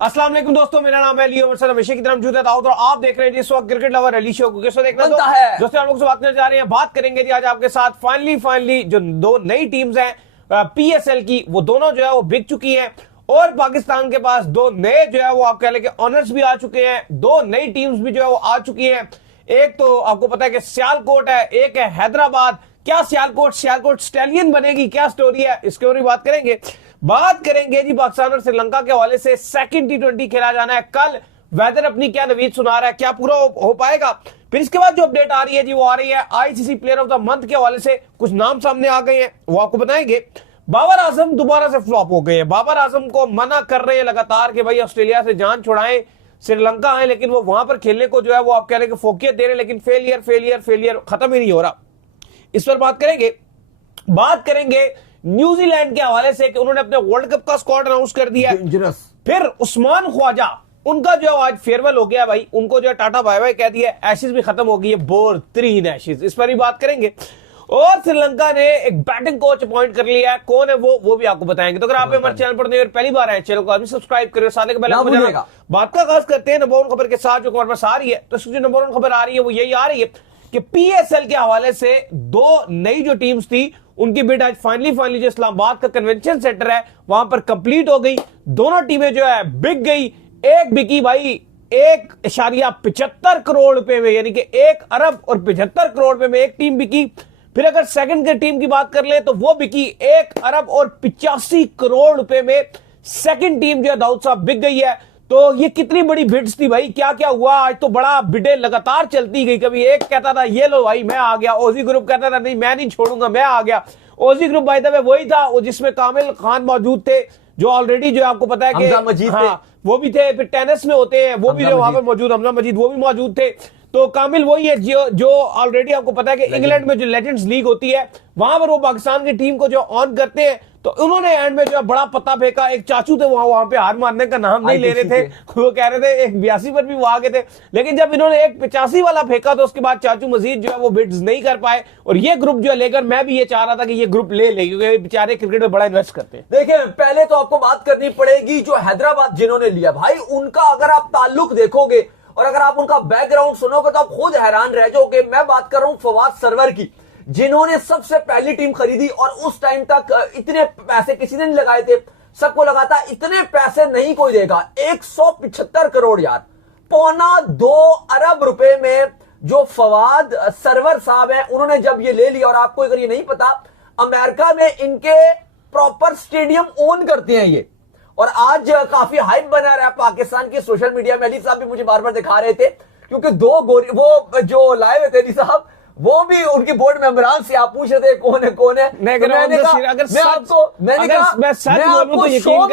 अस्सलाम वालेकुम दोस्तों, मेरा नाम है अली उमर सर, हमेशा की तरह मौजूद है दाऊद और आप देख रहे हैं इस वक्त क्रिकेट लवर अली शो को। किसको देखना तो है दोस्तों आप लोग से बात करने जा रहे हैं। बात करेंगे जी आज आपके साथ फाइनली जो दो नई टीम्स हैं पीएसएल की, वो दोनों जो है वो बिक चुकी हैं और पाकिस्तान के पास दो नए जो है वो आप कह लें कि ऑनर्स भी आ चुके हैं। दो नई टीम्स भी जो है वो आ चुकी हैं। एक तो आपको पता है कि सियालकोट है, एक है हैदराबाद। क्या सियालकोट स्टैलियन बनेगी, क्या स्टोरी है, इसके ऊपर बात करेंगे जी। पाकिस्तान और श्रीलंका के हवाले से सेकंड T20 खेला जाना है कल। वेदर अपनी क्या नवीद सुना रहा है, क्या पूरा हो पाएगा। फिर इसके बाद जो अपडेट आ रही है जी वो आ रही है ICC player of the month के हवाले से। कुछ नाम सामने आ गए हैं, वो आपको बताएंगे। बाबर आजम दोबारा से फ्लॉप हो गए हैं। बाबर आजम को मना कर रहे हैं लगातार कि भाई ऑस्ट्रेलिया से जान छुड़ाएं, श्रीलंका है, लेकिन वो वहां पर खेलने को जो है वो आप कह रहे हैं फोकियत दे रहे हैं, लेकिन फेलियर खत्म ही नहीं हो रहा। इस पर बात करेंगे न्यूजीलैंड के हवाले से कि उन्होंने अपने वर्ल्ड कप का स्क्वाड अनाउंस कर दिया। फिर उस्मान ख्वाजा, उनका जो आज फेयरवेल हो गया भाई, उनको जो टाटा बाय बाय कह दिया। एशेज भी खत्म हो गई है, बोर 3 एशेज, इस पर भी बात करेंगे। और श्रीलंका ने एक बैटिंग कोच अपॉइंट कर लिया है, कौन है वो भी आपको बताएंगे। तो अगर आप हमारे चैनल पर पहली बार आए, चैनल को अभी सब्सक्राइब करिए, साथ के पहले बात का आगाज करते हैं नंबर 1 खबर के साथ जो हमारे पास आ रही है। तो जो नंबर 1 खबर आ रही है वो यही आ रही है कि पीएसएल के हवाले से दो नई जो टीम्स थी उनकी बिड आज फाइनली जो इस्लामाबाद का कन्वेंशन सेंटर है वहां पर कंप्लीट हो गई। दोनों टीमें जो है बिक गई। एक बिकी भाई 1.75 करोड़ रुपए में, यानी कि 1 अरब और 75 करोड़ रुपए में एक टीम बिकी। फिर अगर सेकंड के टीम की बात कर ले तो वो बिकी 1 अरब और 85 करोड़ रुपए में। सेकंड टीम जो है दाऊद साहब बिक गई है। तो ये कितनी बड़ी बिड्स थी भाई, क्या क्या हुआ आज। तो बड़ा बिडे लगातार चलती गई। कभी एक कहता था ये लो भाई मैं आ गया, ओजी ग्रुप कहता था नहीं मैं नहीं छोड़ूंगा मैं आ गया। ओजी ग्रुप भाई द वही था वो जिसमें कामिल खान मौजूद थे, जो ऑलरेडी जो आपको पता है कि वो भी थे। फिर टेनिस में होते हैं वो भी जो वहां पर मौजूद, हमजा मजीद वो भी मौजूद थे। तो कामिल वही है जो ऑलरेडी आपको पता है कि इंग्लैंड में जो लेजेंड्स लीग होती है वहां पर वो पाकिस्तान की टीम को जो ऑन करते हैं। तो उन्होंने एंड में जो है बड़ा पत्ता फेंका। एक चाचू थे वहां पे हार मारने का नाम नहीं ले रहे थे, वो कह रहे थे एक 82 पर भी वो आगे थे, लेकिन जब इन्होंने एक 85 वाला फेंका तो उसके बाद चाचू मजीद जो है वो बिड्स नहीं कर पाए। और ये ग्रुप जो है लेकर मैं भी ये चाह रहा था कि ये ग्रुप ले क्योंकि बेचारे क्रिकेट में बड़ा इन्वेस्ट करते हैं। देखिए पहले तो आपको बात करनी पड़ेगी जो हैदराबाद जिन्होंने लिया भाई, उनका अगर आप ताल्लुक देखोगे और अगर आप उनका बैकग्राउंड सुनोगे तो आप खुद हैरान रह जाओगे। मैं बात कर रहा हूं फवाद सरवर की, जिन्होंने सबसे पहली टीम खरीदी और उस टाइम तक इतने पैसे किसी ने नहीं लगाए थे। सबको लगा था इतने पैसे नहीं कोई देगा। 175 करोड़ यार, 1.25 अरब रुपए में जो फवाद सरवर साहब हैं उन्होंने जब ये ले लिया। और आपको अगर ये नहीं पता, अमेरिका में इनके प्रॉपर स्टेडियम ओन करते हैं ये। और आज काफी हाइप बना रहा है पाकिस्तान की सोशल मीडिया में। अली साहब भी मुझे बार बार दिखा रहे थे क्योंकि दो गोरी वो जो लाए हुए थे अली साहब, वो भी उनकी बोर्ड मेंबरान से आप पूछ रहे थे कौन है तो मैंने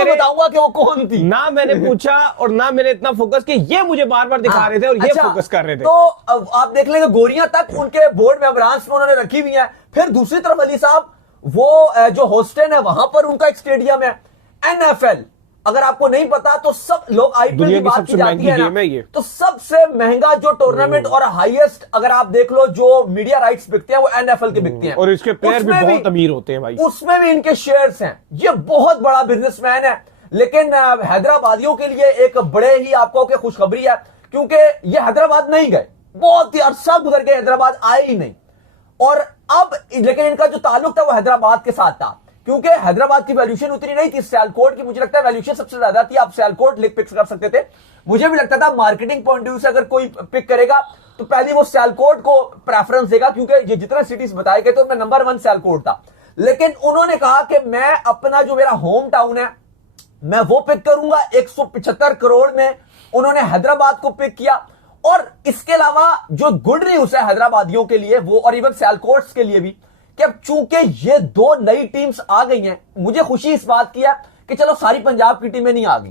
बताऊंगा कि वो कौन थी। ना मैंने पूछा और ना मैंने इतना फोकस किया, ये मुझे बार बार दिखा रहे थे और ये फोकस कर रहे थे। तो आप देख लेंगे गोरियां तक उनके बोर्ड मेंबरान में उन्होंने रखी हुई है। फिर दूसरी तरफ अली साहब वो जो होस्टन है वहां पर उनका एक स्टेडियम है। NFL अगर आपको नहीं पता तो सब लोग आईपीएल की बात की जाती है ना, तो सबसे महंगा जो टूर्नामेंट और हाईएस्ट अगर आप देख लो जो मीडिया राइट्स बिकते हैं वो NFL के बिकते हैं। और इसके प्लेयर भी बहुत अमीर होते हैं भाई, उसमें भी इनके शेयर्स हैं। ये बहुत बड़ा बिजनेसमैन है। लेकिन हैदराबादियों के लिए एक बड़े ही आपको के खुशखबरी है, क्योंकि ये हैदराबाद नहीं गए, बहुत ही अरसा गुजर के हैदराबाद आए ही नहीं। और अब लेकिन इनका जो ताल्लुक था वो हैदराबाद के साथ था, क्योंकि हैदराबाद की वैल्यूएशन उतनी नहीं थी। सियालकोट की मुझे लगता है वैल्यूएशन सबसे ज्यादा थी। आप सियालकोट लिख पिक कर सकते थे। मुझे भी लगता था मार्केटिंग पॉइंट ऑफ व्यू से अगर कोई पिक करेगा तो पहले वो सियालकोट को प्रेफरेंस देगा, क्योंकि ये जितने सिटीज बताए गए थे उनमें नंबर 1 सियालकोट था। लेकिन उन्होंने कहा कि मैं अपना जो मेरा होम टाउन है मैं वो पिक करूंगा। 175 करोड़ में उन्होंने हैदराबाद को पिक किया। और इसके अलावा जो गुड न्यूज है हैदराबादियों के लिए वो, और इवन सियालकोट्स के लिए भी, कि अब चूंकि ये दो नई टीम्स आ गई हैं, मुझे खुशी इस बात की है कि चलो सारी पंजाब की टीमें नहीं आ गई,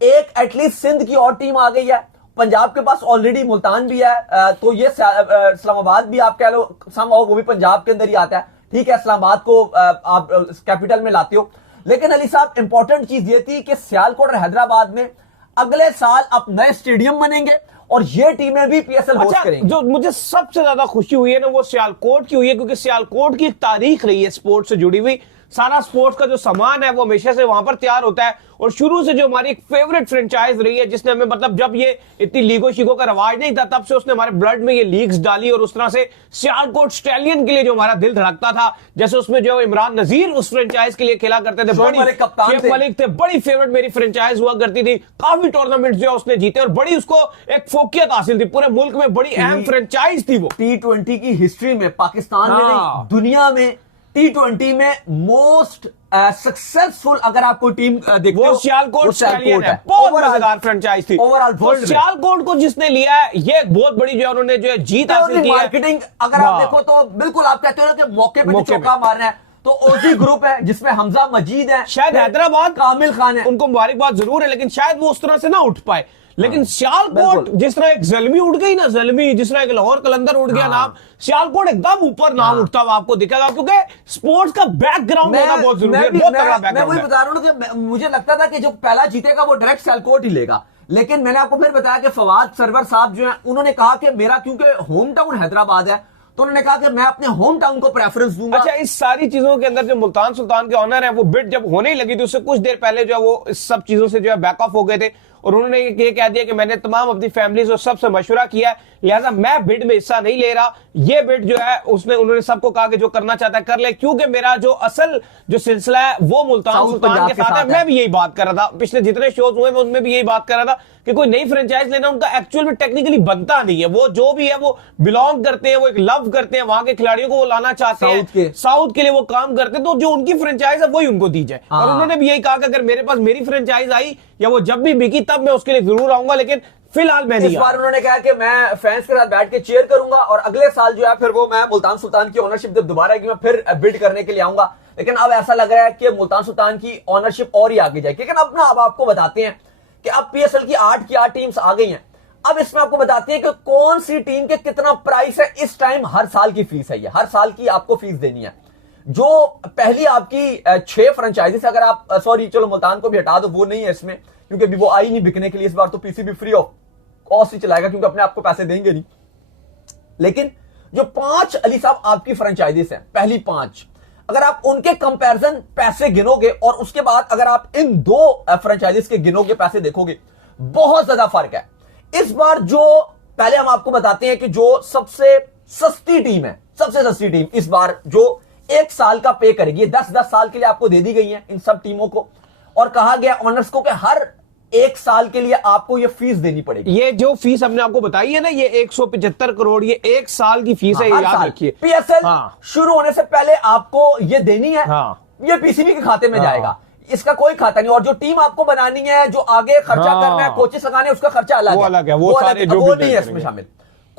एक एटलीस्ट सिंध की और टीम आ गई है। पंजाब के पास ऑलरेडी मुल्तान भी है, तो ये इस्लामाबाद भी आप कह लो समहाउ वो भी पंजाब के अंदर ही आता है। ठीक है, इस्लामाबाद को आप कैपिटल में लाते हो। लेकिन अली साहब इंपॉर्टेंट चीज ये थी कि सियालकोट और हैदराबाद में अगले साल अब नए स्टेडियम बनेंगे और ये टीमें भी पीएसएल होस्ट करेंगी। जो मुझे सबसे ज्यादा खुशी हुई है ना वो सियालकोट की हुई है, क्योंकि सियालकोट की एक तारीख रही है स्पोर्ट्स से जुड़ी हुई। सारा स्पोर्ट्स का जो सामान है वो हमेशा से वहां पर तैयार होता है। और शुरू से जो हमारी एक फेवरेट फ्रेंचाइज रही है, जिसने हमें मतलब जब ये इतनी लीगो शिगो का रवाज नहीं था, तब से उसने हमारे ब्लड में ये लीग्स डाली। और उस तरह से सियालकोट स्टैलियन के लिए जो हमारा दिल धड़कता था, जैसे उसमें जो इमरान नजीर उस फ्रेंचाइज के लिए खेला करते थे, शोएब मलिक कप्तान शेख मलिक थे, बड़ी फेवरेट मेरी फ्रेंचाइज हुआ करती थी। काफी टूर्नामेंट जो उसने जीते और बड़ी उसको एक फोकियत हासिल थी, पूरे मुल्क में बड़ी अहम फ्रेंचाइज थी वो। T20 की हिस्ट्री में पाकिस्तान में नहीं, दुनिया में T20 में मोस्ट सक्सेसफुल अगर आपको टीम देखते वो हो, सियालकोट स्टैलियन है। बहुत बहुत मजेदार फ्रेंचाइज थी ओवरऑल वर्ल्ड में। सियालकोट को जिसने लिया है, ये एक बहुत बड़ी जो है उन्होंने जो है जीत हासिल की है। मार्केटिंग अगर आप देखो तो बिल्कुल आप कहते हो ना कि मौके पे चौका मारना है, तो ओजी ग्रुप है जिसमें हमजा मजीद है, शायद हैदराबाद कामिल खान है, उनको मुबारकबाद जरूर है, लेकिन शायद वो उस तरह से ना उठ पाए। लेकिन सियालकोट जिस तरह एक जलमी उड़ गई ना, जलमी जिस तरह एक लाहौर कलंदर उड़ गया नाम, सियालकोट एकदम ऊपर नाम उठता हुआ आपको दिखेगा, क्योंकि स्पोर्ट्स का बैकग्राउंड होना बहुत जरूरी है। बहुत तगड़ा मैं वही बैकग्राउंड है। बता रहा हूँ कि मुझे लगता था कि जो पहला जीतेगा वो डायरेक्ट सियालकोट ही लेगा, लेकिन मैंने आपको फिर बताया कि फवाद सरवर साहब जो है उन्होंने कहा कि मेरा क्योंकि होम टाउन हैदराबाद है, तो उन्होंने कहा कि मैं अपने होम टाउन को प्रेफरेंस दूंगा। अच्छा, इस सारी चीजों के अंदर जो मुल्तान सुल्तान के ऑनर है, वो बिड जब होने ही लगी थी, उससे कुछ देर पहले जो है वो इस सब चीजों से जो है बैक ऑफ हो गए थे। और उन्होंने ये कह दिया कि मैंने तमाम अपनी फैमिलीज और सबसे मशवरा किया है, लिहाजा मैं बिड में हिस्सा नहीं ले रहा। ये बिड जो है उन्होंने सबको कहा कि जो करना चाहता है कर ले, क्योंकि मेरा जो असल जो सिलसिला है वो मुल्तान सुल्तान के साथ है। मैं भी यही बात कर रहा था, पिछले जितने शोज हुए मैं उनमें भी यही बात कर रहा था कि कोई नई फ्रेंचाइज लेना उनका एक्चुअल में टेक्निकली बनता नहीं है। वो जो भी है वो बिलोंग करते हैं, वो एक लव करते हैं, वहां के खिलाड़ियों को वो लाना चाहते हैं, साउथ के लिए वो काम करते हैं, तो जो उनकी फ्रेंचाइज है वही उनको दी जाए। और उन्होंने भी यही कहा कि अगर मेरे पास मेरी फ्रेंचाइज आई या वो जब भी बिकी तब मैं उसके लिए जरूर आऊंगा, लेकिन फिलहाल मैं नहीं। इस बार उन्होंने कहा कि मैं फैंस के साथ बैठ के चीयर करूंगा और अगले साल जो है फिर वो मैं मुल्तान सुल्तान की ओनरशिप जब दोबारा आएगी मैं फिर बिड करने के लिए आऊंगा। लेकिन अब ऐसा लग रहा है कि मुल्तान सुल्तान की ओनरशिप और ही आगे जाएगी। लेकिन अब ना अब आपको बताते हैं कि अब पीएसएल की 8 की 8 टीम्स आ गई हैं। अब इसमें आपको बताते हैं कि कौन सी टीम के कितना प्राइस है इस टाइम। हर साल की फीस है, ये हर साल की आपको फीस देनी है। जो पहली आपकी 6 फ्रेंचाइजीज, अगर आप सॉरी चलो मुल्तान को भी हटा दो, वो नहीं है इसमें क्योंकि अभी वो आई नहीं बिकने के लिए। इस बार तो पीसीबी फ्री ऑफ कॉस्ट ही चलाएगा क्योंकि अपने आपको पैसे देंगे नहीं। लेकिन जो 5 अली साहब आपकी फ्रेंचाइजीज हैं, पहली 5, अगर आप उनके कंपैरिजन पैसे गिनोगे और उसके बाद अगर आप इन 2 फ्रेंचाइजीज के गिनोगे पैसे देखोगे, बहुत ज्यादा फर्क है। इस बार जो पहले हम आपको बताते हैं कि जो सबसे सस्ती टीम है, सबसे सस्ती टीम इस बार जो 1 साल का पे करेगी, 10-10 साल के लिए आपको दे दी गई है इन सब टीमों को, और कहा गया ऑनर्स को कि हर 1 साल के लिए आपको ये फीस देनी पड़ेगी। ये जो फीस हमने आपको बताई है ना, ये 175 करोड़, ये 1 साल की फीस है, याद रखिए। पीएसएल शुरू होने से पहले आपको ये देनी है। ये पीसीबी के खाते में जाएगा, इसका कोई खाता नहीं। और जो टीम आपको बनानी है, जो आगे खर्चा करना है, कोचेस लगाने, उसका खर्चा अलग है, वो नहीं है इसमें शामिल।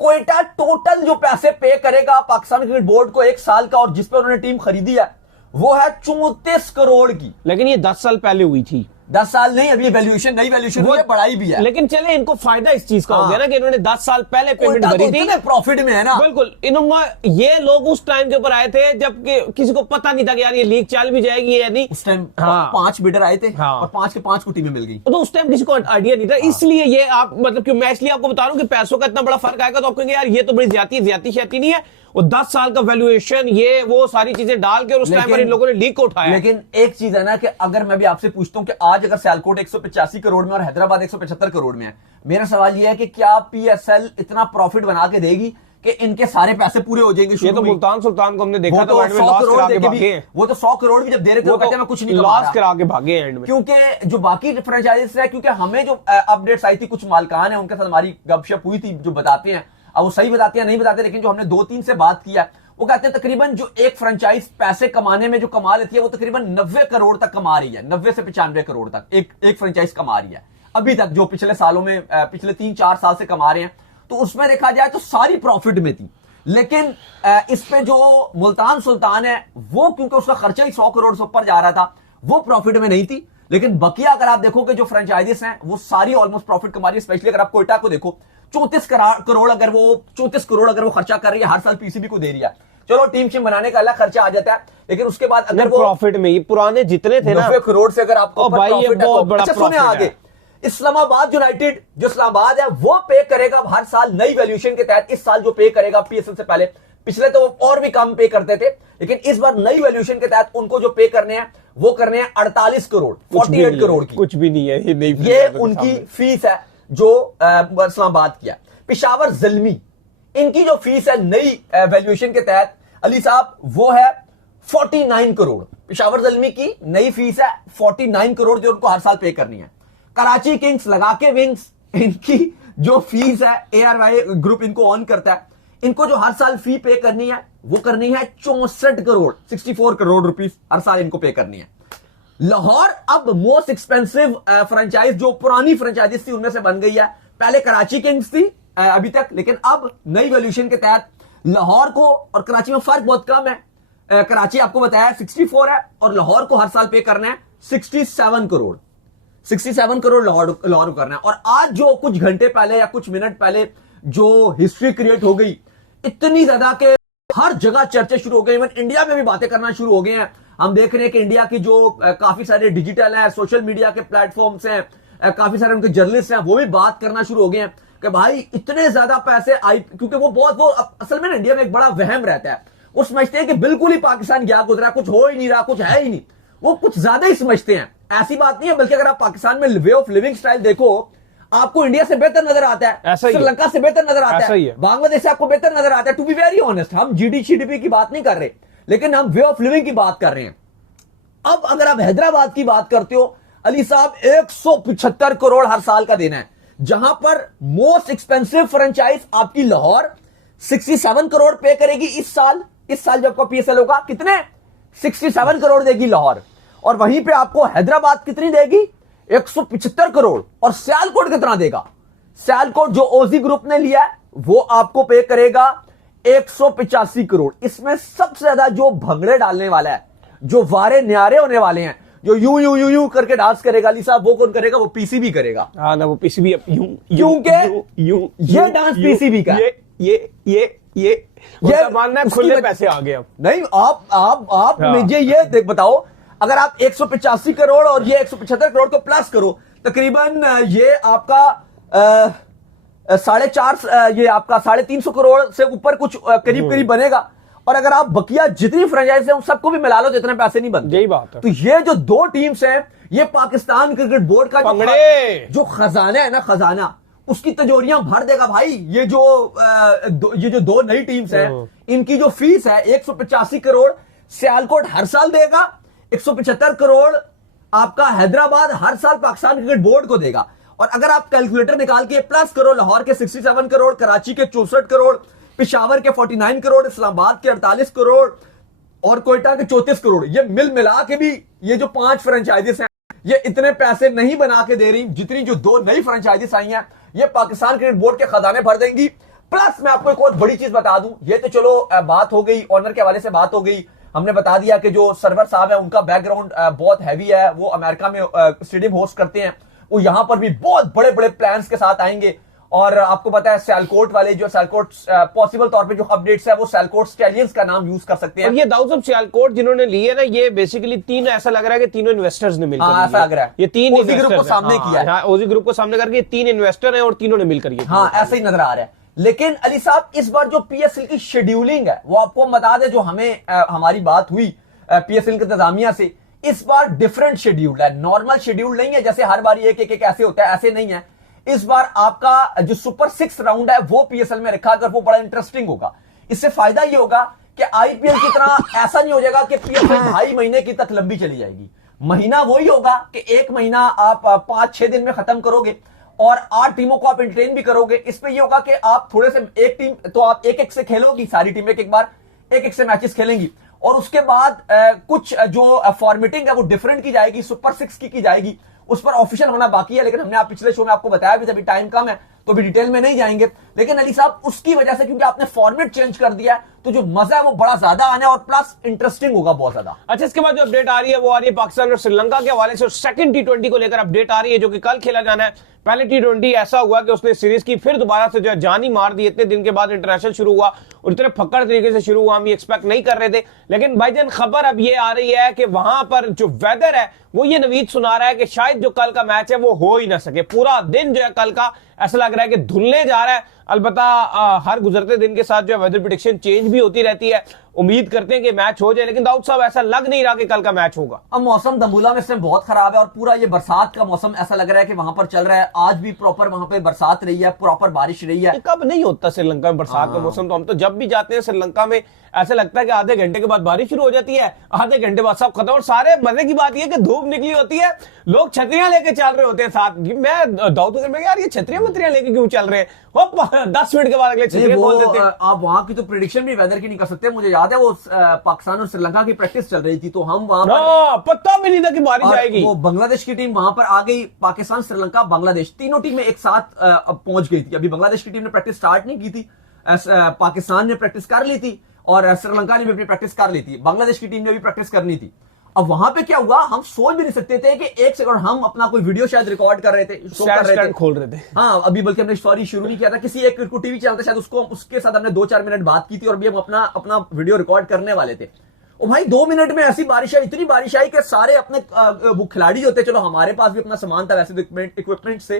कोयटा टोटल जो पैसे पे करेगा पाकिस्तान क्रिकेट बोर्ड को 1 साल का, और जिस पे उन्होंने टीम खरीदी है वो है 34 करोड़ की। लेकिन ये 10 साल पहले हुई थी। 10 साल नहीं, अभी वैल्यूएशन नई वैल्यूएशन हुई है, बढ़ाई भी है। लेकिन चले इनको फायदा इस चीज का हो गया ना कि इन्होंने 10 साल पहले पेमेंट भरी थी, प्रॉफिट में है ना। बिल्कुल। इन्होंने ये लोग उस टाइम के ऊपर आए थे जबकि किसी को पता नहीं था कि यार ये लीग चल भी जाएगी या नहीं। उस टाइम 5 बिडर आए थे और 5 के 5 को टीमें मिल गई, तो उस टाइम किसी को आइडिया नहीं था। इसलिए ये आप मतलब क्यों मैं इसलिए आपको बता रहा हूं कि पैसों का इतना बड़ा फर्क आएगा तो आप कहेंगे यार ये तो बड़ी ज्यादा शैती नहीं है। वो 10 साल का वैल्यूएशन, ये वो सारी चीजें डाल के और उस टाइम पर इन लोगों ने लीग को उठाया। लेकिन एक चीज है ना कि अगर मैं भी आपसे पूछता हूं कि आज अगर सियालकोट 185 करोड़ में और हैदराबाद 175 करोड़ में है, मेरा सवाल यह है कि क्या पीएसएल इतना प्रॉफिट बना के देगी कि इनके सारे पैसे पूरे हो जाएंगे? ये तो मुल्तान सुल्तान को हमने देखा था, वो तो 100 करोड़ भी जब दे रहे थे वो कहते हैं मैं कुछ नहीं लॉस करा के भागे एंड में। क्योंकि जो बाकी फ्रेंचाइजीज है, क्योंकि हमें जो अपडेट्स आई थी, कुछ मालिकान है उनके साथ हमारी गपशप हुई थी, जो बताते हैं, अब वो सही बताते हैं नहीं बताते, लेकिन जो हमने 2-3 से बात किया वो कहते हैं तकरीबन जो एक फ्रेंचाइज पैसे कमाने में जो कमा लेती है वो तकरीबन 90 करोड़ तक कमा रही है, 90 से 95 करोड़ तक एक फ्रेंचाइज कमा रही है अभी तक, जो पिछले सालों में पिछले 3-4 साल से कमा रहे हैं। तो उसमें देखा जाए तो सारी प्रॉफिट में थी। लेकिन इस पे जो मुल्तान सुल्तान है वो क्योंकि उसका खर्चा ही 100 करोड़ से ऊपर जा रहा था, वो प्रॉफिट में नहीं थी। लेकिन बकिया अगर आप देखोगे जो फ्रेंचाइजीज हैं वो सारी ऑलमोस्ट प्रॉफिट कमा रही है। स्पेशली अगर आप कोयटा को देखो, 34 करोड़ अगर वो खर्चा कर रही है, हर साल पीसीबी को दे रही है। चलो टीम बनाने का अलग खर्चा आ जाता है, लेकिन उसके बाद अगर वो प्रॉफिट में, ये पुराने जितने थे ना 90 करोड़ से अगर आपको भाई ये बहुत बड़ा प्रॉफिट है। आगे इस्लामाबाद यूनाइटेड जो इस्लामाबाद है वो पे करेगा हर साल नई वैल्यूएशन के तहत। इस साल जो पे करेगा पीएसएल से पहले पिछले तो और भी कम पे करते थे, लेकिन इस बार नई वैल्यूएशन के तहत उनको जो पे करने हैं वो करने हैं 48 करोड़, 48 करोड़ की। कुछ भी नहीं है ये, नहीं ये उनकी फीस है जो इस्लामाबाद की है। पेशावर ज़ल्मी, इनकी जो फीस है नई वैल्यूएशन के तहत अली साहब वो है 49 करोड़। पेशावर ज़ल्मी की नई फीस है 49 करोड़ जो उनको हर साल पे करनी है। कराची किंग्स लगा के विंग्स, इनकी जो फीस है ARY ग्रुप इनको ऑन करता है, इनको जो हर साल फी पे करनी है वो करनी है 64 करोड़, 64 करोड़ रुपीस हर साल इनको पे करनी है। लाहौर अब मोस्ट एक्सपेंसिव फ्रेंचाइज जो पुरानी फ्रेंचाइजीज थी उनमें से बन गई है। पहले कराची किंग्स थी अभी तक, लेकिन अब नई वैल्यूएशन के तहत लाहौर को और कराची में फर्क बहुत कम है। कराची आपको बताया 64 है और लाहौर को हर साल पे करना है 67 करोड़, 67 करोड़ लाहौर को करना है। और आज जो कुछ घंटे पहले या कुछ मिनट पहले जो हिस्ट्री क्रिएट हो गई, इतनी ज्यादा के हर जगह चर्चे शुरू हो गए, इवन इंडिया में भी बातें करना शुरू हो गए हैं। हम देख रहे हैं कि इंडिया की जो काफी सारे डिजिटल है, सोशल मीडिया के प्लेटफॉर्म्स हैं, काफी सारे उनके जर्नलिस्ट हैं, वो भी बात करना शुरू हो गए हैं कि भाई इतने ज्यादा पैसे क्योंकि वो असल में ना इंडिया में एक बड़ा वहम रहता है, वो समझते हैं कि बिल्कुल ही पाकिस्तान गया गुजरा, कुछ हो ही नहीं रहा, कुछ है ही नहीं, वो कुछ ज्यादा ही समझते हैं। ऐसी बात नहीं है, बल्कि अगर आप पाकिस्तान में वे ऑफ लिविंग स्टाइल देखो, आपको इंडिया से बेहतर नजर आता है, श्रीलंका से बेहतर नजर आता है, बांग्लादेश से आपको बेहतर नजर आता है। टू बी वेरी ऑनेस्ट, हम जीडीपी की बात नहीं कर रहे, लेकिन हम वे ऑफ लिविंग की बात कर रहे हैं। अब अगर आप हैदराबाद की बात करते हो अली साहब, 175 करोड़ हर साल का देना है, जहां पर मोस्ट एक्सपेंसिव फ्रेंचाइज आपकी लाहौर 67 करोड़ पे करेगी इस साल जब आपका PSL होगा, कितने 67 करोड़ देगी लाहौर, और वहीं पे आपको हैदराबाद कितनी देगी 175 करोड़। और सियालकोट कितना देगा, सियालकोट जो ओजी ग्रुप ने लिया है वो आपको पे करेगा 185 करोड़। इसमें सबसे ज्यादा जो भंगड़े डालने वाला है, जो वारे न्यारे होने वाले हैं, जो यूं करके डांस करेगा अली साहब, वो कौन करेगा, वो पीसीबी करेगा। हाँ ना, वो पीसीबी क्योंकि ये डांस पीसीबी का ये मानना है खुले पैसे आ गए अब। नहीं, आप मुझे ये देख बताओ, अगर आप 185 करोड़ और ये 175 करोड़ को प्लस करो, तकरीबन ये आपका 4.5 ये आपका 350 करोड़ से ऊपर कुछ करीब बनेगा। और अगर आप बकिया जितनी फ्रेंचाइज है उन सबको भी मिला लो तो इतने पैसे नहीं बनते। यही बात है। तो ये जो दो टीम्स हैं, ये पाकिस्तान क्रिकेट बोर्ड का जो खजाना है ना, खजाना उसकी तिजोरियां भर देगा भाई। ये जो दो नई टीम्स हैं, इनकी जो फीस है 185 करोड़ सियालकोट हर साल देगा, 175 करोड़ आपका हैदराबाद हर साल पाकिस्तान क्रिकेट बोर्ड को देगा। और अगर आप कैलकुलेटर निकाल के प्लस करो, लाहौर के 67 करोड़, कराची के 64 करोड़, पेशावर के 49 करोड़, इस्लामाबाद के 48 करोड़ और कोयटा के 34 करोड़, ये मिला के भी ये जो 5 फ्रेंचाइजेस हैं, ये इतने पैसे नहीं बना के दे रही जितनी जो 2 नई फ्रेंचाइजेस आई हैं ये पाकिस्तान क्रिकेट बोर्ड के खजाने भर देंगी। प्लस मैं आपको एक और बड़ी चीज बता दूं, ये तो चलो बात हो गई, ऑनर के हवाले से बात हो गई, हमने बता दिया कि जो सर्वर साहब है उनका बैकग्राउंड बहुत हैवी है, वो अमेरिका में स्टेडियम होस्ट करते हैं, वो यहां पर भी बहुत बड़े बड़े प्लान्स के साथ आएंगे। और आपको पता है सियालकोट वाले, जो सियालकोट पॉसिबल तौर पे जो अपडेट्स है वो सियालकोट स्टैलियंस का नाम यूज कर सकते हैं। और ये दाऊद साहब सियालकोट जिन्होंने ली है ना, ये बेसिकली 3 ऐसा लग रहा है कि तीनों इन्वेस्टर्स ने मिलकर ऐसा लग रहा है, ये 3 ओजी ग्रुप को सामने किया है, ओजी ग्रुप को सामने करके 3 इन्वेस्टर हैं और तीनों ने मिलकर ये, हाँ ऐसा ही नजर आ रहा है। लेकिन अली साहब इस बार जो PSL की शेड्यूलिंग है वो आपको बता दे, जो हमें हमारी बात हुई PSL के इंतजामिया से, इस बार डिफरेंट शेड्यूल है, नॉर्मल शेड्यूल नहीं है जैसे हर बार एक ऐसे होता है, ऐसे नहीं है। इस बार आपका जो सुपर 6 राउंड है वो PSL में रखा, अगर वो बड़ा इंटरेस्टिंग होगा। इससे फायदा ये होगा कि IPL की तरह ऐसा नहीं हो जाएगा कि PSL 2.5 महीने की तक लंबी चली जाएगी। महीना वही होगा कि 1 महीना आप 5-6 दिन में खत्म करोगे और 8 टीमों को आप एंटरटेन भी करोगे। इसमें यह होगा कि आप थोड़े से एक टीम तो आप एक से खेलोगी, सारी टीमें एक बार एक से मैचेस खेलेंगी, और उसके बाद कुछ जो फॉर्मेटिंग है वो डिफरेंट की जाएगी, सुपर 6 की जाएगी, उस पर ऑफिशियल होना बाकी है। लेकिन हमने आप पिछले शो में आपको बताया भी, अभी टाइम कम है तो भी डिटेल में नहीं जाएंगे। लेकिन अली साहब उसकी वजह से, क्योंकि आपने फॉर्मेट चेंज कर दिया है, तो जो मजा है वो बड़ा ज्यादा आना है और प्लस इंटरेस्टिंग होगा बहुत ज्यादा। अच्छा, इसके बाद जो अपडेट आ रही है वो आ रही है पाकिस्तान और श्रीलंका के हवाले से, सेकंड T20 को लेकर अपडेट आ रही है जो कि कल खेला जाना है। पहले T20 ऐसा हुआ कि उसने सीरीज की फिर दोबारा से जो जान ही मार दी, इतने दिन के बाद इंटरनेशनल शुरू हुआ और इतने फक्कड़ तरीके से शुरू हुआ, हम ये एक्सपेक्ट नहीं कर रहे थे। लेकिन भाईजान खबर अब ये आ रही है कि वहां पर जो वेदर है वो ये नवीद सुना रहा है कि शायद जो कल का मैच है वो हो ही ना सके। पूरा दिन जो है कल का ऐसा लग रहा है रहा है कि धुलने जा रहा है। अलबत्ता हर गुजरते दिन के साथ जो है वेदर प्रेडिक्शन चेंज भी होती रहती है। उम्मीद करते हैं कि मैच हो जाए, लेकिन दाऊद साहब ऐसा लग नहीं रहा कि कल का मैच होगा। अब मौसम दंबुला में इस टाइम बहुत खराब है और पूरा ये बरसात का मौसम ऐसा लग रहा है कि वहां पर चल रहा है। आज भी प्रॉपर वहां पे बरसात रही है, प्रॉपर बारिश रही है। कब नहीं होता श्रीलंका में बरसात का मौसम, तो हम तो जब भी जाते हैं श्रीलंका में ऐसा लगता है कि आधे घंटे के बाद बारिश शुरू हो जाती है, आधे घंटे बाद सब खत्म। और सारे मजे की बात यह कि धूप निकली होती है, लोग छतरियां लेके चल रहे होते हैं साथ। मैं दाऊद में यार ये छतरियां मतरियां लेके क्यों चल रहे हैं, 10 मिनट के बाद अगले छतरियां खोल देते हैं। आप वहां की तो प्रेडिक्शन भी वेदर की नहीं कर सकते। मुझे याद है वो पाकिस्तान और श्रीलंका की प्रैक्टिस चल रही थी, तो हम वहां पर पता भी नहीं था कि बारिश आएगी। वो बांग्लादेश की टीम वहां पर आ गई, पाकिस्तान, श्रीलंका, बांग्लादेश तीनों टीमें एक साथ पहुंच गई थी। अभी बांग्लादेश की टीम ने प्रैक्टिस स्टार्ट नहीं की थी, पाकिस्तान ने प्रैक्टिस कर ली थी और श्रीलंका ने भी अपनी प्रैक्टिस कर ली थी। बांग्लादेश की टीम ने भी प्रैक्टिस करनी थी। अब वहां पे क्या हुआ, हम सोच भी नहीं सकते थे कि एक सेकंड हम अपना कोई वीडियो शायद रिकॉर्ड कर रहे थे, शो कर रहे थे, खोल रहे थे। हाँ, अभी बल्कि हमने स्टोरी शुरू नहीं किया था, किसी एक टीवी चैनल था शायद, उसके साथ हमने 2-4 मिनट बात की थी और अभी हम अपना वीडियो रिकॉर्ड करने वाले थे। और भाई 2 मिनट में ऐसी बारिश आई, इतनी बारिश आई कि सारे अपने वो खिलाड़ी होते, चलो हमारे पास भी अपना सामान था वैसे इक्विपमेंट से,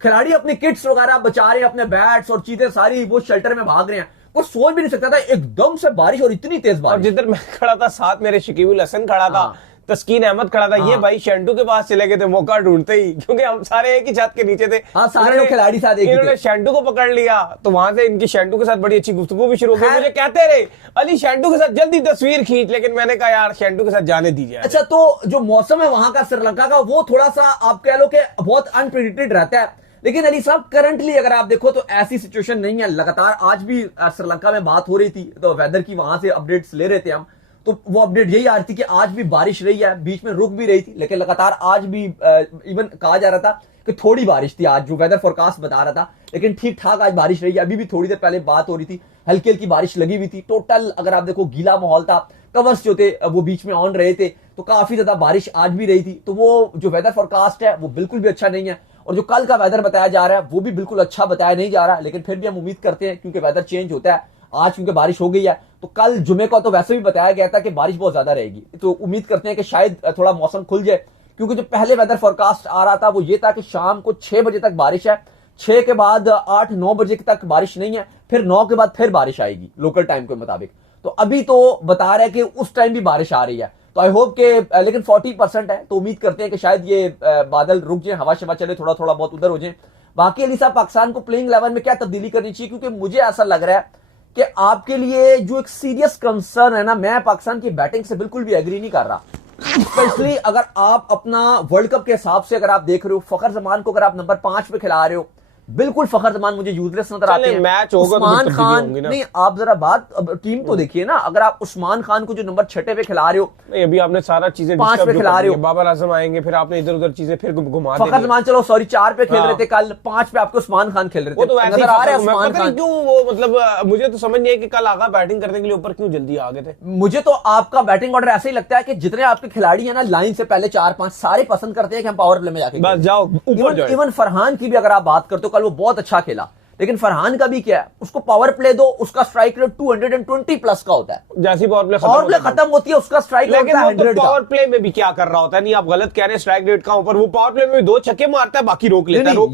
खिलाड़ी अपने किट्स वगैरह बचा रहे हैं, अपने बैट्स और चीजें सारी वो शेल्टर में भाग रहे हैं। वो सोच भी नहीं सकता था एकदम से बारिश और इतनी तेज बारिश। और जिधर मैं खड़ा था साथ मेरे शकीबुल हसन खड़ा था, तस्कीन अहमद खड़ा था, ये भाई शेंटू के पास चले गए थे मौका ढूंढते ही, क्योंकि हम सारे एक ही छत के नीचे थे। सारे लोग खिलाड़ी साथ एक ही थे। इन्होंने शेंटू को पकड़ लिया, तो वहां से इनकी शेंटू के साथ बड़ी अच्छी गुफ्तगू भी शुरू हो गई। मुझे कहते रहे अली शेंटू के साथ जल्दी तस्वीर खींच, लेकिन मैंने कहा यार शेंटू के साथ जाने दीजिए। अच्छा, तो जो मौसम है वहां का श्रीलंका का, वो थोड़ा सा आप कह लो कि बहुत अनप्रिडिक्टेड रहता है। लेकिन अली साहब करंटली अगर आप देखो तो ऐसी सिचुएशन नहीं है। लगातार आज भी श्रीलंका में बात हो रही थी, तो वेदर की वहां से अपडेट्स ले रहे थे हम, तो वो अपडेट यही आ रही थी कि आज भी बारिश रही है, बीच में रुक भी रही थी, लेकिन लगातार आज भी इवन कहा जा रहा था कि थोड़ी बारिश थी आज, जो वेदर फोरकास्ट बता रहा था, लेकिन ठीक ठाक आज बारिश रही है। अभी भी थोड़ी देर पहले बात हो रही थी, हल्की हल्की बारिश लगी हुई थी। टोटल अगर आप देखो गीला माहौल था, कवर्स जो थे वो बीच में ऑन रहे थे, तो काफी ज्यादा बारिश आज भी रही थी। तो वो जो वेदर फोरकास्ट है वो बिल्कुल भी अच्छा नहीं है, और जो कल का वेदर बताया जा रहा है वो भी बिल्कुल अच्छा बताया नहीं जा रहा, लेकिन फिर भी हम उम्मीद करते हैं, क्योंकि वेदर चेंज होता है। आज क्योंकि बारिश हो गई है, तो कल जुमे को तो वैसे भी बताया गया था कि बारिश बहुत ज्यादा रहेगी, तो उम्मीद करते हैं कि शायद थोड़ा मौसम खुल जाए। क्योंकि जो पहले वेदर फोरकास्ट आ रहा था वो ये था कि शाम को 6 बजे तक बारिश है, 6 के बाद 8-9 बजे तक बारिश नहीं है, फिर 9 के बाद फिर बारिश आएगी लोकल टाइम के मुताबिक। तो अभी तो बता रहे हैं कि उस टाइम भी बारिश आ रही है, तो आई होप के, लेकिन 40% है, तो उम्मीद करते हैं कि शायद ये बादल रुक जाए, हवा शवा चले, थोड़ा थोड़ा बहुत उधर हो जाए। बाकी अली साहब, पाकिस्तान को प्लेइंग 11 में क्या तब्दीली करनी चाहिए, क्योंकि मुझे ऐसा लग रहा है कि आपके लिए जो एक सीरियस कंसर्न है ना, मैं पाकिस्तान की बैटिंग से बिल्कुल भी एग्री नहीं कर रहा। स्पेशली अगर आप अपना वर्ल्ड कप के हिसाब से अगर आप देख रहे हो, फखर जमान को अगर आप नंबर 5 पे खिला रहे हो, बिल्कुल फखर जमान मुझे यूजलेस नजर आते हैं। मैच होगा उस्मान खान, नहीं आप जरा बात टीम तो देखिए ना, अगर आप उस्मान खान को जो नंबर 6 पे खिला रहे हो, नहीं अभी आपने सारा चीजें 5 पे खिला रहे हो, बाबर आजम आएंगे, फिर आपने इधर उधर चीजें फिर घुमा दी। फखर जमान चलो सॉरी 4 पे खेल रहे थे कल, 5 पे आपको उस्मान खान खेल रहे थे, वो तो नजर आ रहा है उस्मान खान। क्यों वो, मतलब मुझे तो समझ नहीं है कि कल आगा बैटिंग करने के लिए ऊपर क्यों जल्दी आ गए थे। मुझे तो आपका बैटिंग ऑर्डर ऐसे ही लगता है कि जितने आपके खिलाड़ी हैं ना, लाइन से पहले 4-5 सारे पसंद करते हैं कि हम पावर प्ले में जाके बस जाओ ऊपर जाओ। इवन फरहान की भी अगर आप बात करते हो, कल वो बहुत अच्छा खेला, लेकिन फरहान का भी क्या है, उसको पावर प्ले दो, उसका स्ट्राइक रेट 220 प्लस का होता है। जैसी पावर प्ले खत्म होती है उसका स्ट्राइक रेट 100 का। पावर प्ले में भी क्या कर रहा होता है, नहीं आप गलत कह रहे हैं, स्ट्राइक रेट का ऊपर वो पावर प्ले में भी 2 छक्के मारता है, बाकी रोक लेता है, रोक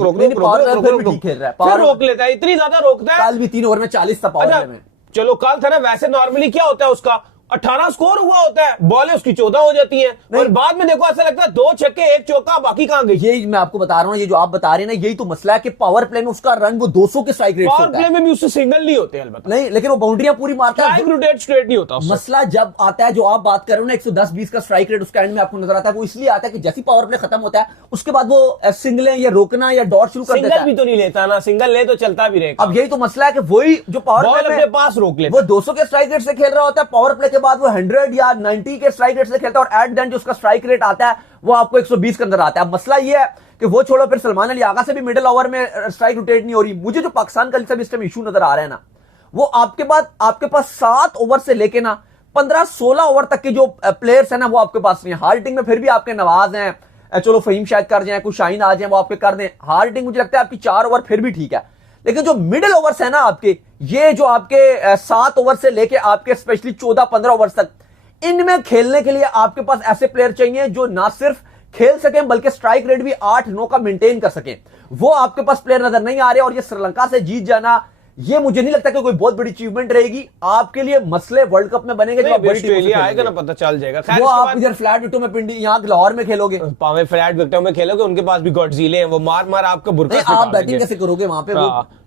खेल रहा है, रोक लेता है, इतनी ज्यादा रोकता है। कल भी 3 ओवर में 40 था पावर प्ले में। चलो कल था ना, वैसे नॉर्मली क्या होता है उसका 18 स्कोर हुआ होता है, बॉलें उसकी 14 हो जाती हैं, और बाद में देखो ऐसा लगता है 2 छक्के 1 चौका, बाकी कहां गई। यही मैं आपको बता रहा हूं, ये जो आप बता रहे हैं ना, यही तो मसला है कि पावर प्ले में उसका रन वो 200 के स्ट्राइक रेट, पावर प्ले में भी उससे सिंगल नहीं होते अलबत्ता, नहीं, लेकिन वो बाउंड्रियां पूरी मारता है, रोटेट स्ट्रेट नहीं होता। मसला जब आता है, जो आप बात कर रहे हो ना 110-20 का स्ट्राइक रेट उसका एंड में आपको नजर आता है, वो इसलिए आता है कि जैसी पावर प्ले खत्म होता है उसके बाद वो सिंगल या रोकना या डॉट शुरू कर देता है। सिंगल भी तो नहीं लेता ना, सिंगल ले तो चलता भी रहेगा। अब यही तो मसला है कि वही जो पावर प्ले में पास रोक लेता, वो 200 के स्ट्राइक रेट से खेल रहा होता है, पावर प्ले के बाद वो 100 या 90 के स्ट्राइक रेट से खेलता है, और एट द एंड जो उसका स्ट्राइक रेट आता है वो आपको 120 के अंदर आता है। अब मसला ये है कि वो छोड़ो, फिर सलमान अली आगा से भी मिडिल ओवर में स्ट्राइक रोटेट नहीं हो रही। मुझे जो पाकिस्तान का इस टाइम इशू नजर आ रहा है ना, वो आपके पास 7 ओवर से लेके ना 15-16 ओवर तक के जो प्लेयर्स है ना, वो आपके पास नहीं है। हार्ड हिटिंग में फिर भी आपके नवाज हैं, चलो फहीम शायद कर जाए, कुछ शाहीन आ जाए, वो आपके कर दें। हार्ड हिटिंग मुझे लगता है आपकी 4 ओवर फिर भी ठीक है, लेकिन जो मिडिल ओवर्स है ना आपके, ये जो आपके 7 ओवर से लेके आपके स्पेशली 14-15 ओवर्स तक, इनमें खेलने के लिए आपके पास ऐसे प्लेयर चाहिए जो ना सिर्फ खेल सकें बल्कि स्ट्राइक रेट भी 8-9 का मेंटेन कर सकें। वो आपके पास प्लेयर नजर नहीं आ रहे। और ये श्रीलंका से जीत जाना, ये मुझे नहीं लगता कि कोई बहुत बड़ी अचीवमेंट रहेगी आपके लिए। मसले वर्ल्ड कप में बनेंगे जब आप बड़ी टीमों से आएगा ना, पता चल जाएगा। वो आप इधर फ्लैट विकेटों में पिंडी, यहाँ लाहौर में खेलोगे, पावे फ्लैट विकेटों में खेलोगे, उनके पास भी गॉडजिले हैं, वो मार मार आपका बुरका से आप बैटिंग कैसे करोगे वहां पे?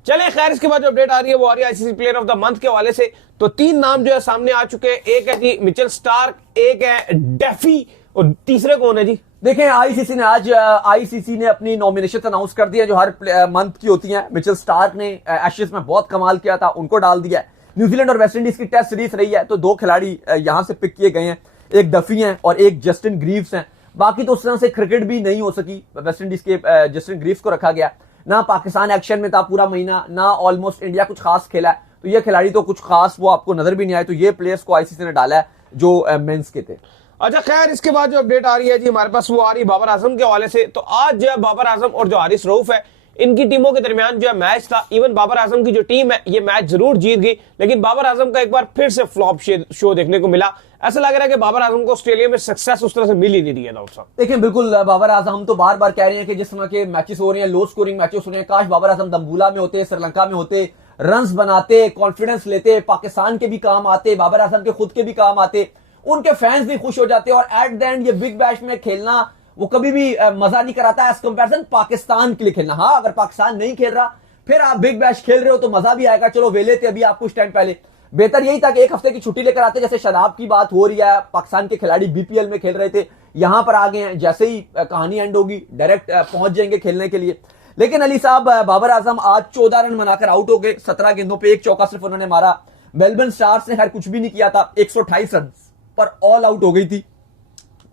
चले खैर, इसके बाद जो अपडेट आ रही है वो आ रही है ICC player of the month के हवाले से। तो 3 नाम जो है सामने आ चुके हैं। एक है जी मिचेल स्टार्क, एक है डेफी, और तीसरे कौन है जी? देखें, आईसीसी ने अपनी नॉमिनेशन अनाउंस कर दिया जो हर मंथ की होती हैं। मिचेल स्टार्क ने एशेज में बहुत कमाल किया था, उनको डाल दिया है। न्यूजीलैंड और वेस्टइंडीज की टेस्ट सीरीज रही है, तो 2 खिलाड़ी यहां से पिक किए गए हैं, एक डफी हैं और एक जस्टिन ग्रीव्स हैं। बाकी तो उस तरह से क्रिकेट भी नहीं हो सकी। वेस्टइंडीज के जस्टिन ग्रीव्स को रखा गया, ना पाकिस्तान एक्शन में था पूरा महीना, ना ऑलमोस्ट इंडिया कुछ खास खेला है, तो ये खिलाड़ी तो कुछ खास वो आपको नजर भी नहीं आए। तो ये प्लेयर्स को आईसीसी ने डाला है जो मेंस के थे। अच्छा खैर, इसके बाद जो अपडेट आ रही है जी हमारे पास, वो आ रही है बाबर आजम के हवाले से। तो आज जो है बाबर आजम और जो हारिस रऊफ है, इनकी टीमों के दरमियान जो है मैच था। इवन बाबर आजम की जो टीम है ये मैच जरूर जीत गई, लेकिन बाबर आजम का एक बार फिर से फ्लॉप शो देखने को मिला। ऐसा लग रहा है कि बाबर आजम को ऑस्ट्रेलिया में सक्सेस उस तरह से मिल ही नहीं रही है। डॉक्टर साहब देखिए, बिल्कुल बाबर आजम, हम तो बार बार कह रहे हैं कि जिस तरह के मैचेस हो रहे हैं, लो स्कोरिंग मैचेस हो रहे हैं, काश बाबर आजम दम्बूला में होते, श्रीलंका में होते, रन्स बनाते, कॉन्फिडेंस लेते, पाकिस्तान के भी काम आते, बाबर आजम के खुद के भी काम आते, उनके फैंस भी खुश हो जाते। और एट द एंड ये बिग बैश में खेलना वो कभी भी मजा नहीं कराता एज कंपैरिजन पाकिस्तान के लिए खेलना। हाँ, अगर पाकिस्तान नहीं खेल रहा फिर आप बिग बैश खेल रहे हो तो मजा भी आएगा। चलो वेले थे अभी आप कुछ टाइम पहले, बेहतर यही था कि 1 हफ्ते की छुट्टी लेकर आते। जैसे शदाब की बात हो रही है, पाकिस्तान के खिलाड़ी बीपीएल में खेल रहे थे, यहां पर आ गए हैं, जैसे ही कहानी एंड होगी डायरेक्ट पहुंच जाएंगे खेलने के लिए। लेकिन अली साहब, बाबर आजम आज 14 रन बनाकर आउट हो गए। 17 गेंदों पे 1 चौका सिर्फ उन्होंने मारा। मेलबर्न स्टार्स ने खैर कुछ भी नहीं किया था, 128 रन पर ऑल आउट हो गई थी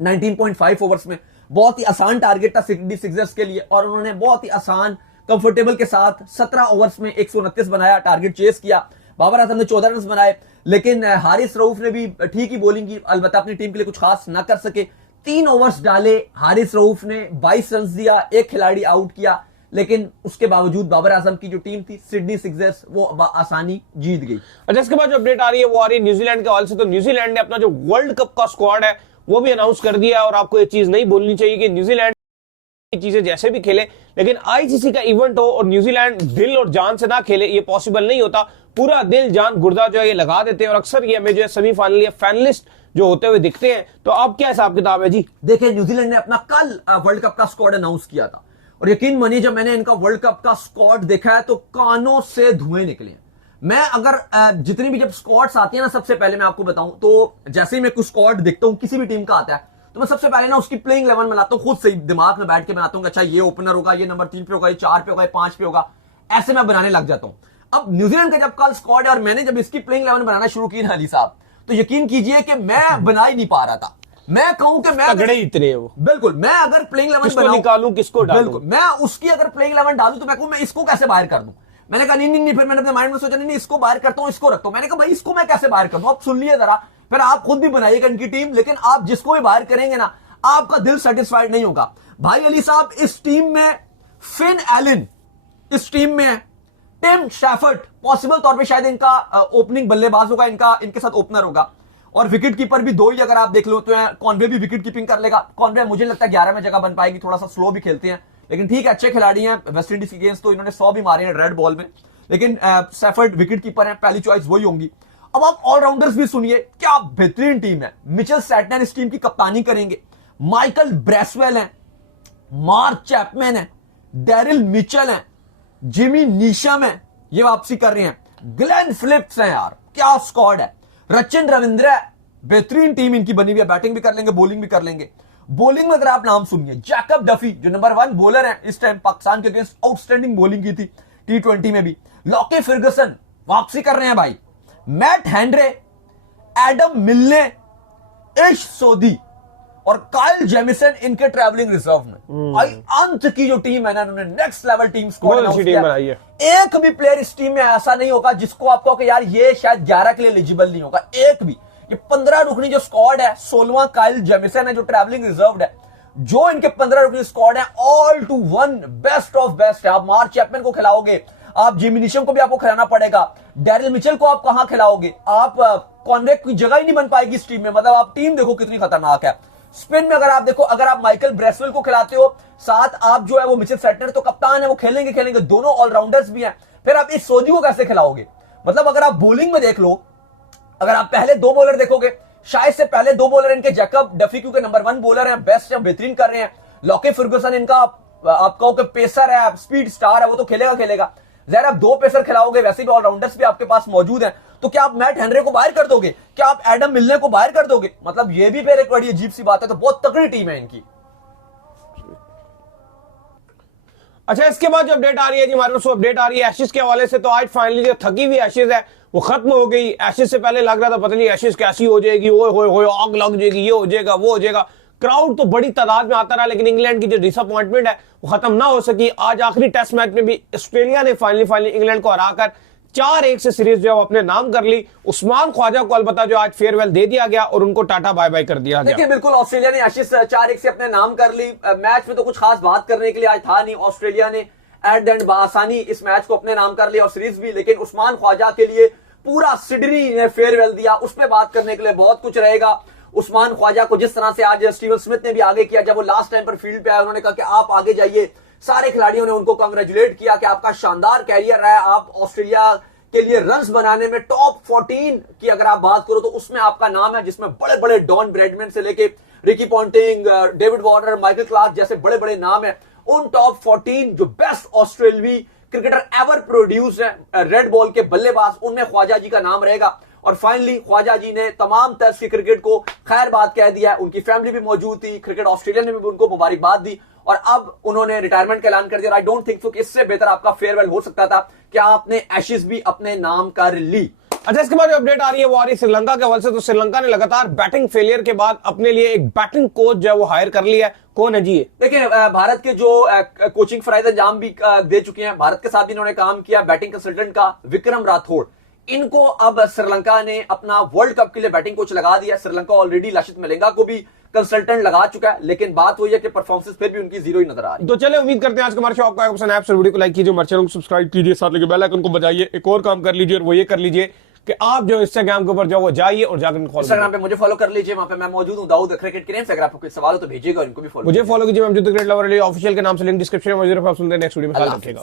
19.5 ओवर्स में। बहुत ही आसान टारगेट था सिडनी सिक्सर्स के लिए, और उन्होंने बहुत ही आसान कंफर्टेबल के साथ 17 ओवर्स में 129 बनाया, टारगेट चेस किया। बाबर आजम ने 14 रन बनाए, लेकिन हारिस रऊफ ने भी ठीक ही बॉलिंग की, अलबत्ता अपनी टीम के लिए कुछ खास ना कर सके। 3 ओवर्स डाले, हारिस रऊफ ने 22 रन दिया, एक खिलाड़ी आउट किया, लेकिन उसके बावजूद बाबर आजम की जो टीम थी सिडनी सिक्सर्स, वो आसानी जीत गई। अच्छा, इसके बाद जो अपडेट आ रही है वो आ रही है न्यूजीलैंड के हवाले से। तो न्यूजीलैंड ने अपना जो वर्ल्ड कप का स्क्वाड है वो भी अनाउंस कर दिया। और आपको ये चीज नहीं भूलनी चाहिए कि न्यूजीलैंड चीजें जैसे भी खेले, लेकिन आईसीसी का इवेंट हो और न्यूजीलैंड दिल और जान से ना खेले, ये पॉसिबल नहीं होता। पूरा दिल जान गुर्दा जो है ये लगा देते हैं, और अक्सर ये हमें जो है सेमीफाइनल या फाइनलिस्ट जो होते हुए दिखते हैं। तो अब क्या हिसाब किताब है जी? देखिए, न्यूजीलैंड ने अपना कल वर्ल्ड कप का स्क्वाड अनाउंस किया था, और यकीन मानिए जब मैंने इनका वर्ल्ड कप का स्क्वाड देखा है तो कानों से धुएं निकले। मैं अगर जितनी भी जब स्क्वाड्स आती है ना, सबसे पहले मैं आपको बताऊं तो जैसे ही मैं कुछ स्क्वाड देखता हूं किसी भी टीम का आता है, तो मैं सबसे पहले ना उसकी प्लेइंग 11 बनाता हूं, खुद से दिमाग में बैठ के बनाता हूं कि अच्छा ये ओपनर होगा, ये नंबर 3 पे होगा, ये 4 पे होगा, ये 5 पे होगा, ऐसे मैं बनाने लग जाता हूं। अब न्यूजीलैंड का जब कल स्क्वाड है और मैंने जब इसकी प्लेइंग 11 बनाना शुरू की ना अली साहब, तो यकीन कीजिए कि मैं बना ही नहीं पा रहा था। मैं कहूं कि मैं तगड़े इतने वो, बिल्कुल, मैं अगर प्लेइंग 11 किसको निकालूं किसको डालूं, बिल्कुल मैं उसकी अगर प्लेइंग 11 डालूं तो मैं कहूं मैं इसको कैसे बाहर कर दूं। मैंने कहा नहीं, फिर मैंने अपने माइंड में सोचा नहीं इसको बाहर करता हूं, इसको रखता हूं। मैंने कहा भाई इसको मैं कैसे बाहर कर दूं, आप सुन लिए जरा, फिर आप खुद भी बनाइएगा इनकी टीम, लेकिन आप जिसको भी बाहर करेंगे ना आपका दिल सेटिस्फाइड नहीं होगा। भाई अली साहब, इस टीम में फिन एलन इस टीम में है, टिम शैफर्ड पॉसिबल तौर पे शायद इनका ओपनिंग बल्लेबाज होगा, इनके साथ ओपनर होगा, और विकेट कीपर भी 2 ही अगर आप देख लो तो कॉनवे भी विकेट कीपिंग कर लेगा। कॉनवे मुझे लगता है 11 में जगह बन पाएगी, थोड़ा सा स्लो भी खेलते हैं, लेकिन ठीक है, अच्छे खिलाड़ी हैं। वेस्ट इंडीज के अगेंस्ट तो इन्होंने 100 भी मारे हैं रेड बॉल में, लेकिन शैफर्ड विकेट कीपर है, पहली चॉइस वही होंगी। अब आप ऑलराउंडर्स भी सुनिए, क्या बेहतरीन टीम है। मिचेल सैटनर इस टीम की कप्तानी करेंगे, माइकल ब्रेसवेल है, मार्क चैपमैन है, डेरिल मिचेल है, जिमी नीशम है, ये वापसी कर रहे हैं, ग्लेन फिलिप्स है, यार क्या स्क्वाड है। रचिन रविंद्र है, बेहतरीन टीम इनकी बनी हुई है, बैटिंग भी कर लेंगे, बॉलिंग भी कर लेंगे। बॉलिंग में अगर आप नाम सुनिए, जैकब डफी जो नंबर 1 बॉलर है इस टाइम, पाकिस्तान के अगेंस्ट आउटस्टैंडिंग बॉलिंग की थी T20 में भी। लॉकी फर्गसन वापसी कर रहे हैं भाई, मैट हेनरे, एडम मिलने, इश सोदी और काइल जेमिसन इनके ट्रैवलिंग रिजर्व में। भाई अंत की जो टीम है ना, उन्होंने नेक्स्ट लेवल टीम स्क्वाड बनाई है। एक भी प्लेयर इस टीम में ऐसा नहीं होगा जिसको आप कहो कि यार ये शायद 11 के लिए एलिजिबल नहीं होगा, एक भी। ये 15 रुकनी जो स्क्वाड है, 16वां काइल जेमिसन है जो ट्रैवलिंग रिजर्व है, जो इनके 15 रुकनी स्क्वाड है, all to one best of best है। आप मार्क चैपमैन को खिलाओगे, आप जिमी नीशम को भी आपको खिलाना पड़ेगा, डेरिल मिचेल को आप कहां खिलाओगे, आप कॉन्वे की जगह ही नहीं बन पाएगी इस टीम में। मतलब आप टीम देखो कितनी खतरनाक है। स्पिन में अगर आप देखो, अगर आप माइकल ब्रेसवेल को खिलाते हो, साथ आप जो है वो मिचेल सेटनर तो कप्तान है, वो खेलेंगे, दोनों ऑलराउंडर्स भी हैं, फिर आप इस सोजी को कैसे खिलाओगे? मतलब अगर आप बॉलिंग में देख लो, अगर आप पहले 2 बॉलर देखोगे, शायद से पहले 2 बॉलर इनके जैकब डफी, क्योंकि नंबर 1 बॉलर हैं, बेस्ट है, बेहतरीन कर रहे हैं। लॉकी फर्गुसन इनका आप कहो कि पेसर है, स्पीड स्टार है, वो तो खेलेगा। जहर आप 2 पेसर खिलाओगे, वैसे भी ऑलराउंडर्स भी आपके पास मौजूद हैं, तो क्या आप मैट हेनरी को बाहर कर दोगे? क्या आप एडम मिलने को बाहर कर दोगे? मतलब ये भी फिर एक बड़ी अजीब सी बात है। तो बहुत तगड़ी टीम है इनकी। अच्छा, इसके बाद जो अपडेट आ रही है जी हमारे पास, अपडेट आ रही है एशेज के हवाले से। तो आज फाइनली जो थकी हुई एशेज है वो खत्म हो गई। एशेज से पहले लग रहा था पता नहीं एशेज कैसी हो जाएगी, ओए आग लग जाएगी, ये हो जाएगा, वो हो जाएगा। क्राउड तो बड़ी तादाद में आता रहा, लेकिन इंग्लैंड की जो डिसअपॉइंटमेंट है वो खत्म ना हो सकी। आज आखिरी टेस्ट मैच में भी ऑस्ट्रेलिया ने फाइनली इंग्लैंड को हराकर 4-1 से सीरीज जो है वो अपने नाम कर ली। उस्मान ख्वाजा को अलबत्ता जो आज फेयरवेल दे दिया गया और उनको टाटा बाय बाय कर दिया गया। देखिए बिल्कुल, ऑस्ट्रेलिया ने एशेज 4-1 से अपने नाम कर ली। मैच में तो कुछ खास बात करने के लिए आज था नहीं। ऑस्ट्रेलिया ने एट द एंड बआसानी इस मैच को अपने नाम कर लिया और सीरीज भी। लेकिन उस्मान ख्वाजा के लिए पूरा सिडनी ने फेयरवेल दिया, उसमें बात करने के लिए बहुत कुछ रहेगा। उस्मान ख्वाजा को जिस तरह से आज स्टीवन स्मिथ ने भी आगे किया, जब वो लास्ट टाइम पर फील्ड पे आए, उन्होंने कहा कि आप आगे जाइए। सारे खिलाड़ियों ने उनको कांग्रेचुलेट किया कि आपका शानदार कैरियर रहा है, आप ऑस्ट्रेलिया के लिए रन्स बनाने में टॉप 14 की अगर आप बात करो तो उसमें आपका नाम है, जिसमें बड़े बड़े डॉन ब्रैडमैन से लेके Ricky Ponting, David Warner, Michael Clarke जैसे बड़े बड़े नाम है। उन टॉप 14 जो बेस्ट ऑस्ट्रेलवी क्रिकेटर एवर प्रोड्यूस है रेड बॉल के बल्लेबाज, उनमें ख्वाजा जी का नाम रहेगा। और फाइनली ख्वाजा जी ने तमाम तरह की क्रिकेट को खैर बात कह दिया है। उनकी फैमिली भी मौजूद थी, क्रिकेट ऑस्ट्रेलिया ने भी उनको मुबारकबाद दी और अब उन्होंने रिटायरमेंट का ऐलान कर दिया। आई डोंट थिंक सो कि इससे बेहतर आपका फेयरवेल हो सकता था कि आपने एशेज भी अपने नाम कर ली। अच्छा, इसके बाद जो अपडेट आ रही है वो आ रही है श्रीलंका के हवाले से। तो श्रीलंका ने लगातार बैटिंग फेलियर के बाद अपने लिए एक बैटिंग कोच जो है वो हायर कर लिया है। कौन है जी ये? देखिए भारत के जो कोचिंग फराइज अंजाम भी दे चुके हैं, भारत के साथ भी इन्होंने काम किया, बैटिंग कंसल्टेंट का विक्रम राठौड़। इनको अब श्रीलंका ने अपना वर्ल्ड कप के लिए बैटिंग कोच लगा दिया। श्रीलंका ऑलरेडी लसित मलिंगा को भी कंसल्टेंट लगा चुका है, लेकिन बात वही है कि परफॉर्मेंस फिर भी उनकी जीरो ही नजर आ रही है। तो चले, उम्मीद करते हैं आज का हमारा शो आपको पसंद आया। वीडियो को लाइक कीजिए, हमारे चैनल को सब्सक्राइब कीजिए, साथ लेके बेल आइकन को बजाइए। एक और काम कर लीजिए और वो ये कर लीजिए कि आप जो इंस्टाग्राम के ऊपर जाओ वो जाइए और जाकर इंस्टाग्राम पे मुझे फॉलो कर लीजिए, वहां पे मैं मौजूद हूं, दाऊद क्रिकेट के नेम से। अगर आपको कोई सवाल हो तो भेजिएगा, इनको भी फॉलो मुझे फॉलो कीजिए। मैं क्रिकेट लवर ऑफिशियल के नाम से लिंक डिस्क्रिप्शन में मौजूद है। आप सुनते हैं नेक्स्ट वीडियो में, ख्याल रखिएगा।